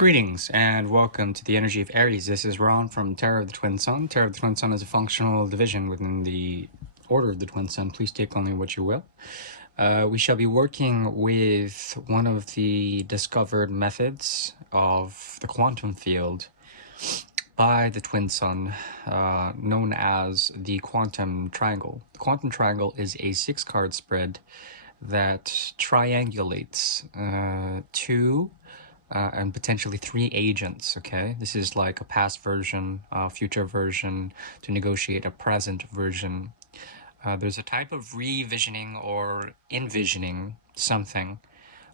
Greetings and welcome to the energy of Aries. This is Ron from Tarot of the Twin Sun. Tarot of the Twin Sun is a functional division within the Order of the Twin Sun. Please take only what you will. We shall be working with one of the discovered methods of the quantum field by the Twin Sun, known as the quantum triangle. The quantum triangle is a 6-card spread that triangulates two and potentially 3 agents, okay? This is like a past version, future version, to negotiate a present version. There's a type of revisioning or envisioning something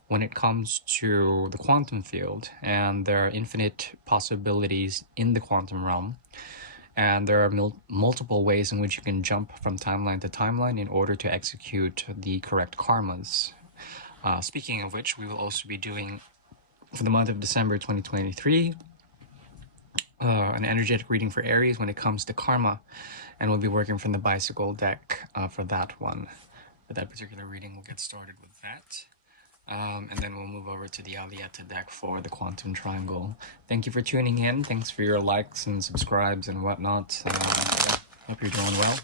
when it comes to the quantum field, and there are infinite possibilities in the quantum realm, and there are multiple ways in which you can jump from timeline to timeline in order to execute the correct karmas. Speaking of which, we will also be doing, for the month of December 2023, an energetic reading for Aries when it comes to karma, and we'll be working from the bicycle deck for that one. For that particular reading, we'll get started with that. And then we'll move over to the Alietta deck for the quantum triangle. Thank you for tuning in. Thanks for your likes and subscribes and whatnot. Hope you're doing well.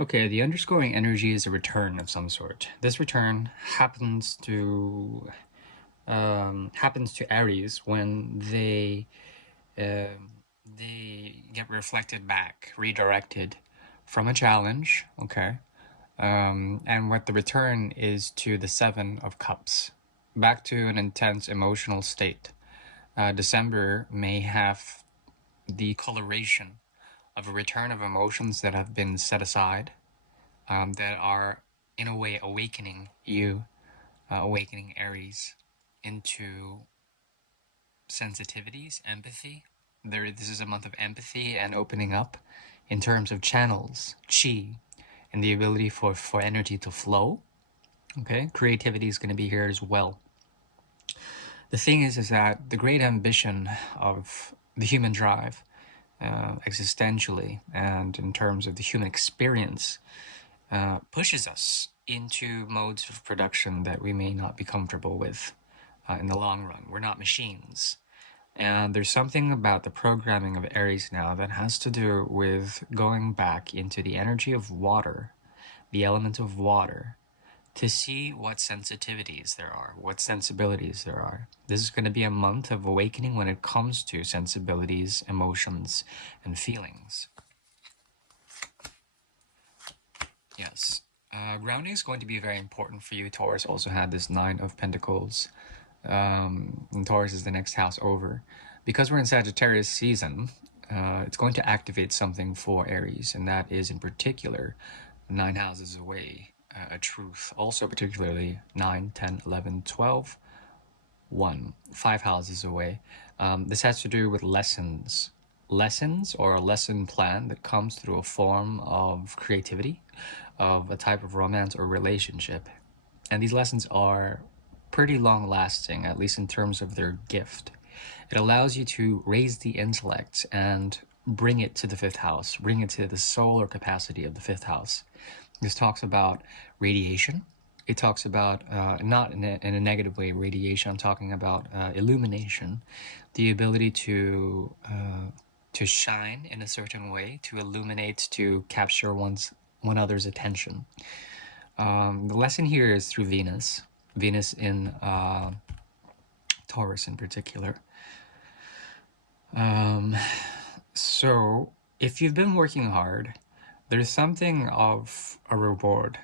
Okay, the underscoring energy is a return of some sort. This return happens to Aries when they get reflected back, redirected from a challenge, okay? And what the return is to the 7 of Cups, back to an intense emotional state. December may have the coloration of a return of emotions that have been set aside, that are in a way awakening you, awakening Aries into sensitivities, empathy. This is a month of empathy and opening up in terms of channels, chi, and the ability for energy to flow. Okay, creativity is going to be here as well. The thing is that the great ambition of the human drive, existentially and in terms of the human experience, pushes us into modes of production that we may not be comfortable with in the long run. We're not machines. And there's something about the programming of Aries now that has to do with going back into the energy of water, the element of water, to see what sensitivities there are, what sensibilities there are. This is going to be a month of awakening when it comes to sensibilities, emotions, and feelings. Yes. Grounding is going to be very important for you. Taurus also had this 9 of Pentacles. And Taurus is the next house over. Because we're in Sagittarius season, it's going to activate something for Aries, and that is in particular 9 houses away, a truth. Also particularly 9, 10, 11, 12, 1, 5 houses away. This has to do with lessons or a lesson plan that comes through a form of creativity, of a type of romance or relationship. And these lessons are pretty long lasting, at least in terms of their gift. It allows you to raise the intellect and bring it to the 5th house, bring it to the solar capacity of the 5th house. This talks about radiation. It talks about, not in a negative way, radiation. I'm talking about illumination, the ability to shine in a certain way, to illuminate, to capture one other's attention. The lesson here is through Venus in Taurus in particular. So if you've been working hard, there's something of a reward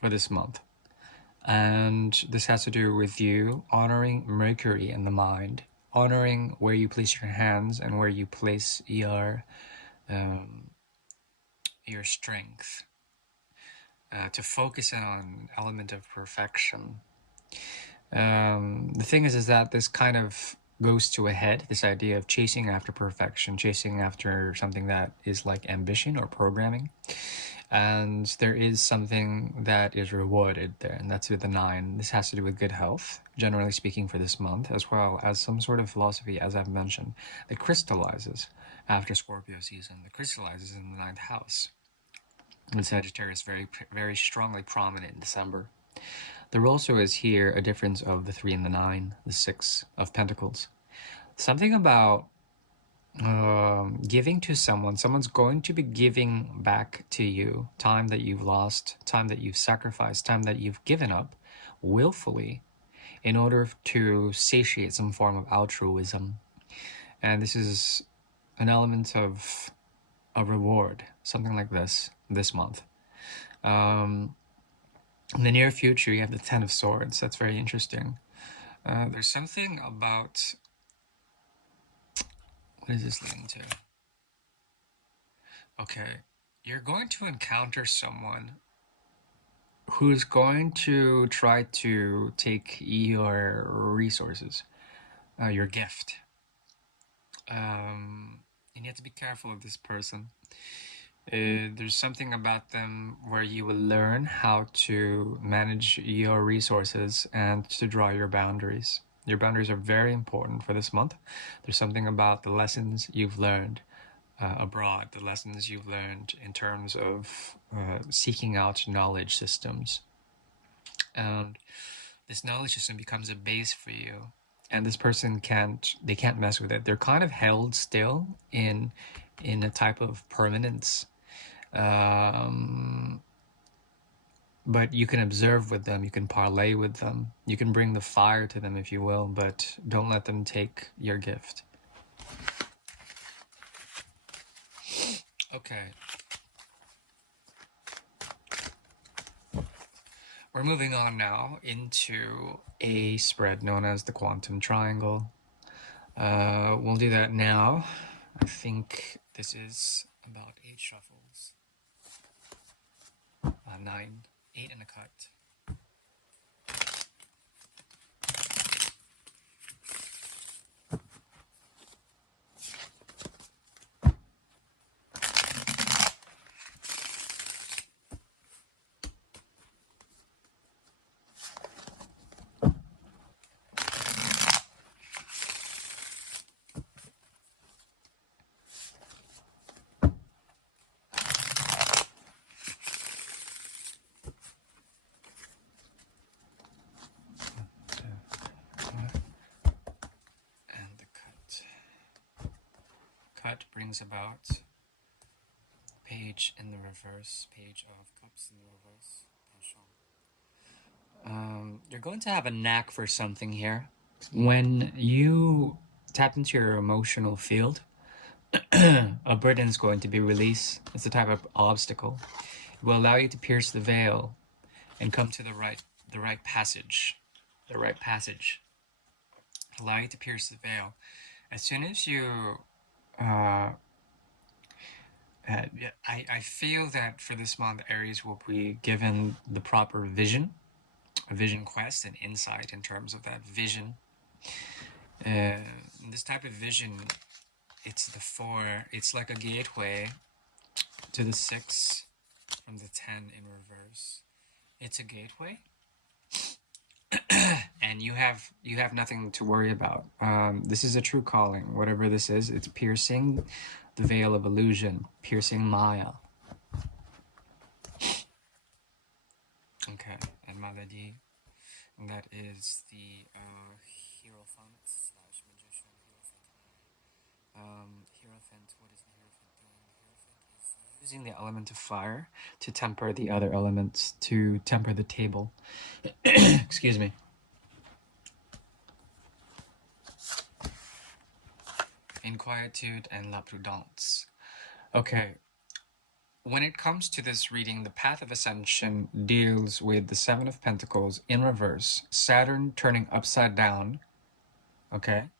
for this month. And this has to do with you honoring Mercury in the mind, honoring where you place your hands and where you place your strength. to focus on element of perfection. The thing is that this kind of goes to a head, this idea of chasing after perfection, chasing after something that is like ambition or programming. And there is something that is rewarded there, and that's with the 9. This has to do with good health, generally speaking, for this month, as well as some sort of philosophy, as I've mentioned, that crystallizes after Scorpio season, that crystallizes in the 9th house. And Sagittarius very, very strongly prominent in December. There also is here a difference of the 3 and the 9, the 6 of Pentacles. Something about giving to someone. Someone's going to be giving back to you time that you've lost, time that you've sacrificed, time that you've given up willfully in order to satiate some form of altruism. And this is an element of a reward, something like this month. In the near future, you have the 10 of Swords. That's very interesting. There's something about... What is this leading to? Okay, you're going to encounter someone who's going to try to take your resources, your gift. And you have to be careful of this person. There's something about them where you will learn how to manage your resources and to draw your boundaries. Your boundaries are very important for this month. There's something about the lessons you've learned abroad, the lessons you've learned in terms of seeking out knowledge systems. And this knowledge system becomes a base for you. And this person can't mess with it. They're kind of held still in a type of permanence. But you can observe with them, you can parlay with them, you can bring the fire to them, if you will, but don't let them take your gift. Okay. We're moving on now into a spread known as the quantum triangle. We'll do that now. I think this is about 8 shuffles. 9, 8 and a cut. Cut brings about page in the reverse, page of cups in the reverse. You're going to have a knack for something here. When you tap into your emotional field, a burden is going to be released. It's a type of obstacle. It will allow you to pierce the veil and come to the right passage. The right passage. Allow you to pierce the veil. As soon as you I feel that for this month, Aries will be given the proper vision, a vision quest, and insight in terms of that vision. This type of vision, it's the 4, it's like a gateway to the 6 from the 10 in reverse. It's a gateway. And you have nothing to worry about. This is a true calling. Whatever this is, it's piercing the veil of illusion, piercing Maya. Okay, and Malady, and that is the Hierophant slash magician. Hierophant, what is the Hierophant doing? The Hierophant is using the element of fire to temper the other elements, to temper the table. Excuse me. Inquietude and La Prudence. Okay. When it comes to this reading, the Path of Ascension deals with the 7 of Pentacles in reverse, Saturn turning upside down, okay,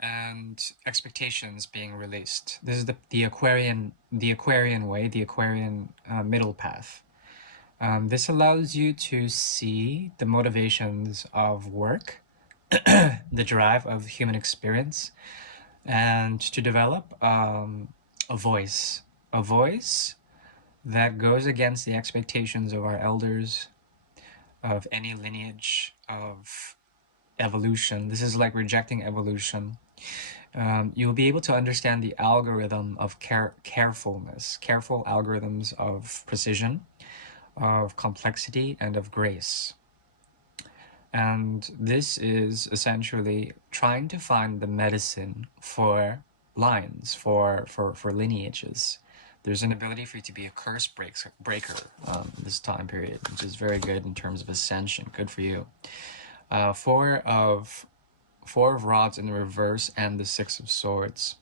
and expectations being released. This is the Aquarian way, the Aquarian middle path. This allows you to see the motivations of work, the drive of human experience, and to develop a voice. A voice that goes against the expectations of our elders, of any lineage, of evolution. This is like rejecting evolution. You'll be able to understand the algorithm of carefulness, careful algorithms of precision, of complexity, and of grace. And this is essentially trying to find the medicine for lines, for lineages. There's an ability for you to be a curse breaker this time period, which is very good in terms of ascension. Good for you. Four of rods in the reverse and the Six of Swords.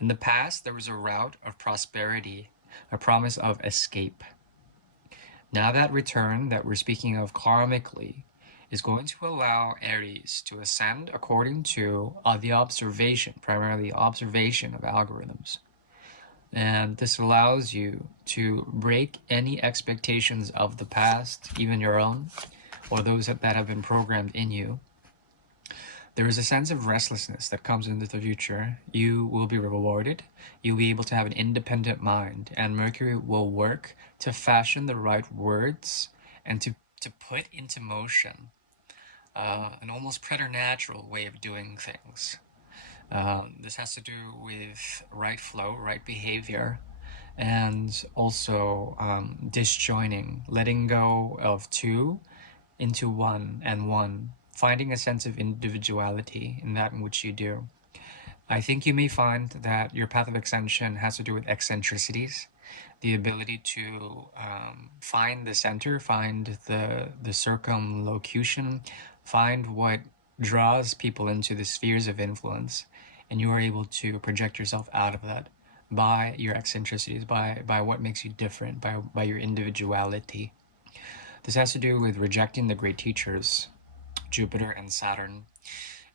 In the past, there was a route of prosperity, a promise of escape. Now that return that we're speaking of karmically is going to allow Aries to ascend according to the observation, primarily observation of algorithms. And this allows you to break any expectations of the past, even your own, or those that have been programmed in you. There is a sense of restlessness that comes into the future. You will be rewarded. You'll be able to have an independent mind, and Mercury will work to fashion the right words and to put into motion an almost preternatural way of doing things. This has to do with right flow, right behavior, and also disjoining, letting go of two into one and one, finding a sense of individuality in that in which you do. I think you may find that your path of ascension has to do with eccentricities, the ability to find the center, find the circumlocution, find what draws people into the spheres of influence, and you are able to project yourself out of that by your eccentricities, by what makes you different, by your individuality. This has to do with rejecting the great teachers, Jupiter and Saturn.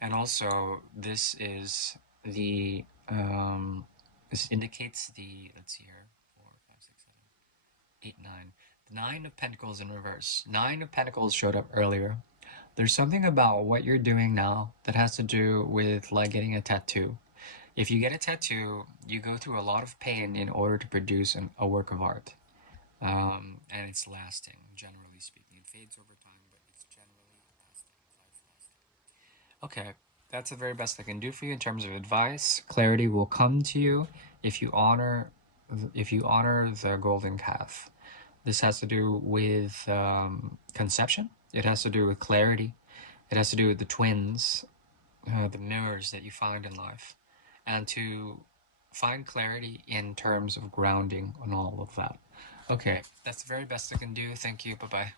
And also, this is the, this indicates the, let's see here, 4, 5, 6, 7, 8, 9. The Nine of Pentacles in reverse. Nine of Pentacles showed up earlier. There's something about what you're doing now that has to do with like getting a tattoo. If you get a tattoo, you go through a lot of pain in order to produce a work of art. And it's lasting, generally speaking. It fades over time, but it's generally lasting, life lasting. Okay, that's the very best I can do for you in terms of advice. Clarity will come to you if you honor the golden calf. This has to do with conception. It has to do with clarity. It has to do with the twins, the mirrors that you find in life, and to find clarity in terms of grounding on all of that. Okay, that's the very best I can do. Thank you. Bye bye.